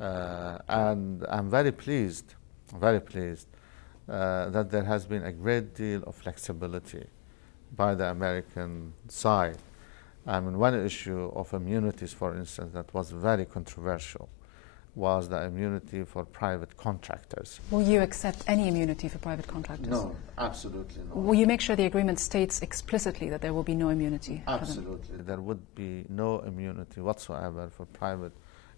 And I'm very pleased that there has been a great deal of flexibility by the American side. I mean, one issue of immunities, for instance, that was very controversial was the immunity for private contractors. Will you accept any immunity for private contractors? No, absolutely not. Will you make sure the agreement states explicitly that there will be no immunity? Absolutely. There would be no immunity whatsoever for private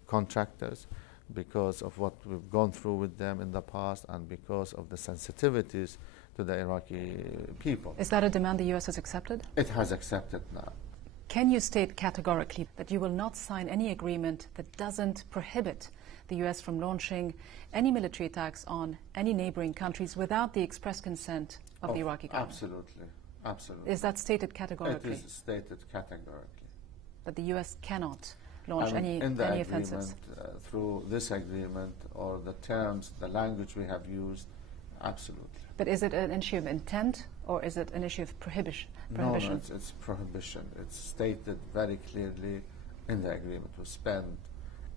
contractors because of what we've gone through with them in the past and because of the sensitivities to the Iraqi people. Is that a demand the U.S. has accepted? It has accepted now. Can you state categorically that you will not sign any agreement that doesn't prohibit the U.S. from launching any military attacks on any neighboring countries without the express consent of the Iraqi government? Absolutely, absolutely. Is that stated categorically? It is stated categorically. That the U.S. cannot launch any offensives? Through this agreement or the terms, the language we have used, absolutely. But is it an issue of intent or is it an issue of prohibition? No, it's prohibition. It's stated very clearly in the agreement. We spend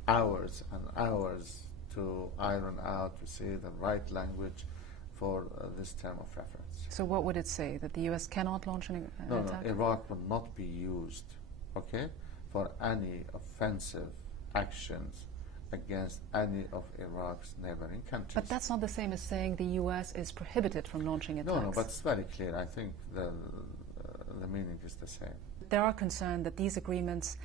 hours and hours to iron out, to say the right language for this term of reference. So what would it say? That the U.S. cannot launch an attack? No, Iraq will not be used, okay, for any offensive actions against any of Iraq's neighboring countries. But that's not the same as saying the U.S. is prohibited from launching attacks. No, but it's very clear. I think the meaning is the same. There are concerns that these agreements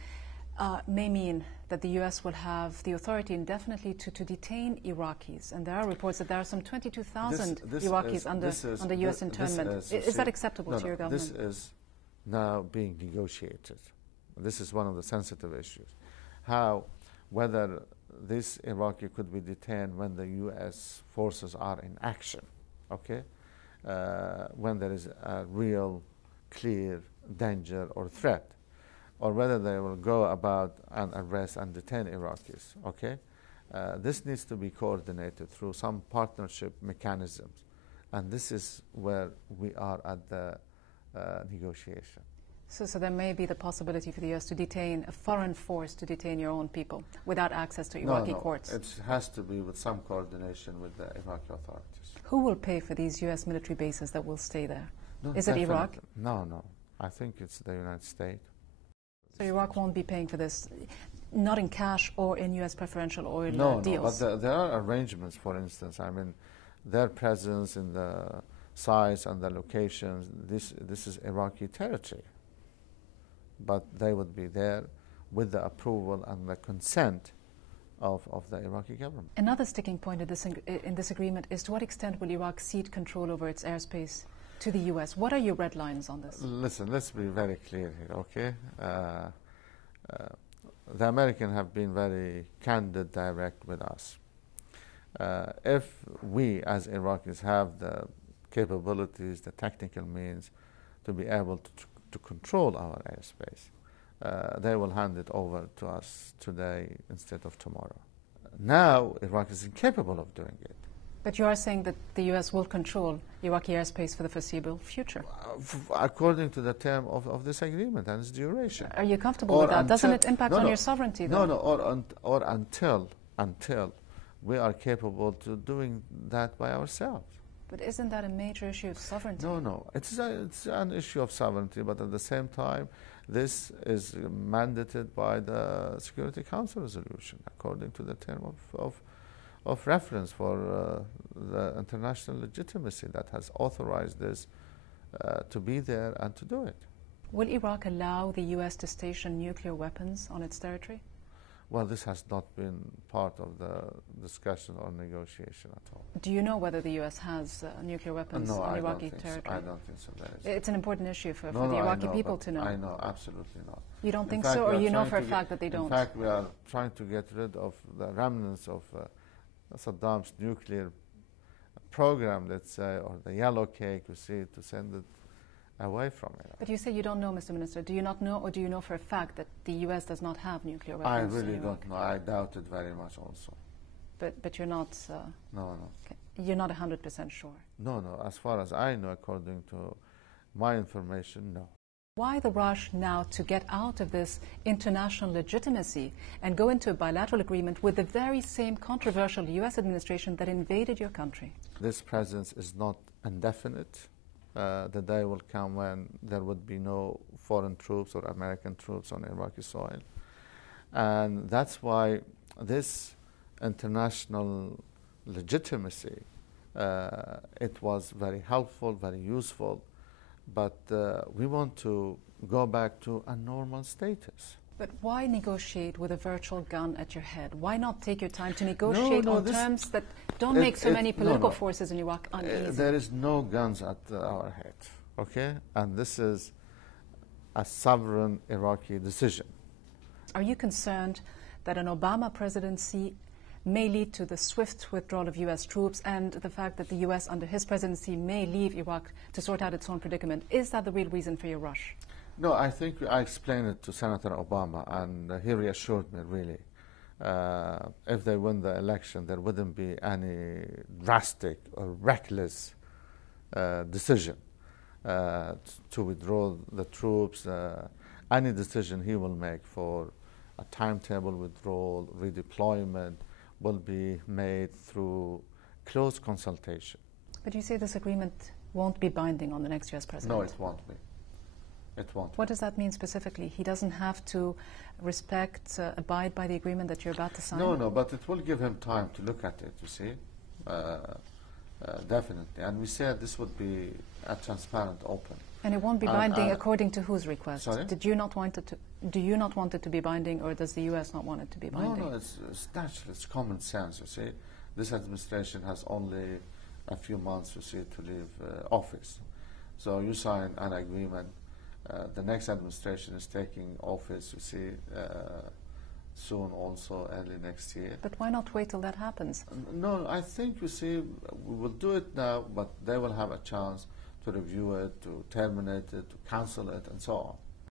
may mean that the U.S. will have the authority indefinitely to detain Iraqis. And there are reports that there are some 22,000 Iraqis under U.S. internment. Is that acceptable to your government? This is now being negotiated. This is one of the sensitive issues. Whether this Iraqi could be detained when the U.S. forces are in action, okay? When there is a real, clear danger or threat, or whether they will go about and arrest and detain Iraqis, okay? This needs to be coordinated through some partnership mechanisms, and this is where we are at the negotiation. So there may be the possibility for the U.S. to detain a foreign force to detain your own people without access to Iraqi courts? It has to be with some coordination with the Iraqi authorities. Who will pay for these U.S. military bases that will stay there? Is it Iraq? No. I think it's the United States. So Iraq won't be paying for this, not in cash or in U.S. preferential oil deals? No, but there are arrangements, for instance. I mean, their presence in the sites and the locations, this is Iraqi territory. But they would be there with the approval and the consent of the Iraqi government. Another sticking point in this agreement is to what extent will Iraq cede control over its airspace to the U.S.? What are your red lines on this? Listen, let's be very clear here, okay? The Americans have been very candid, direct with us. If we as Iraqis have the capabilities, the technical means to be able to control our airspace, they will hand it over to us today instead of tomorrow. Now, Iraq is incapable of doing it. But you are saying that the U.S. will control Iraqi airspace for the foreseeable future? According to the term of this agreement and its duration. Are you comfortable with that? Doesn't it impact on your sovereignty, though? Or until we are capable to doing that by ourselves. But isn't that a major issue of sovereignty? No. It's an issue of sovereignty, but at the same time, this is mandated by the Security Council resolution, according to the term of reference for the international legitimacy that has authorized this to be there and to do it. Will Iraq allow the U.S. to station nuclear weapons on its territory? Well, this has not been part of the discussion or negotiation at all. Do you know whether the U.S. has nuclear weapons on Iraqi territory? I don't think so. It's an important issue for the Iraqi people to know. I know, absolutely not. You don't think so, or you know for a fact that they don't? In fact, we are trying to get rid of the remnants of Saddam's nuclear program, let's say, or the yellow cake, you see, to send it away from Iraq. But you say you don't know, Mr. Minister. Do you not know, or do you know for a fact that the U.S. does not have nuclear weapons? I really don't know. I doubt it very much also. But you're not... No. Okay. You're not 100% sure? No. As far as I know, according to my information, no. Why the rush now to get out of this international legitimacy and go into a bilateral agreement with the very same controversial U.S. administration that invaded your country? This presence is not indefinite. The day will come when there would be no foreign troops or American troops on Iraqi soil. And that's why this international legitimacy, it was very helpful, very useful, but we want to go back to a normal status. But why negotiate with a virtual gun at your head? Why not take your time to negotiate on terms that don't make so many political forces in Iraq uneasy? There is no guns at our head, okay? And this is a sovereign Iraqi decision. Are you concerned that an Obama presidency may lead to the swift withdrawal of U.S. troops and the fact that the U.S. under his presidency may leave Iraq to sort out its own predicament? Is that the real reason for your rush? No, I think I explained it to Senator Obama, and he reassured me, really. If they win the election, there wouldn't be any drastic or reckless decision to withdraw the troops. Any decision he will make for a timetable withdrawal, redeployment, will be made through close consultation. But you say this agreement won't be binding on the next U.S. president? No, it won't be. It won't. What does that mean specifically? He doesn't have to respect, abide by the agreement that you're about to sign? No, but it will give him time to look at it, you see. Definitely. And we said this would be a transparent, open. And it won't be binding according to whose request? Sorry? Do you not want it to be binding, or does the U.S. not want it to be binding? No, it's natural. It's common sense, you see. This administration has only a few months, you see, to leave office. So you sign an agreement. The next administration is taking office, you see, soon, also early next year. But why not wait till that happens? No, I think, you see, we will do it now, but they will have a chance to review it, to terminate it, to cancel it, and so on.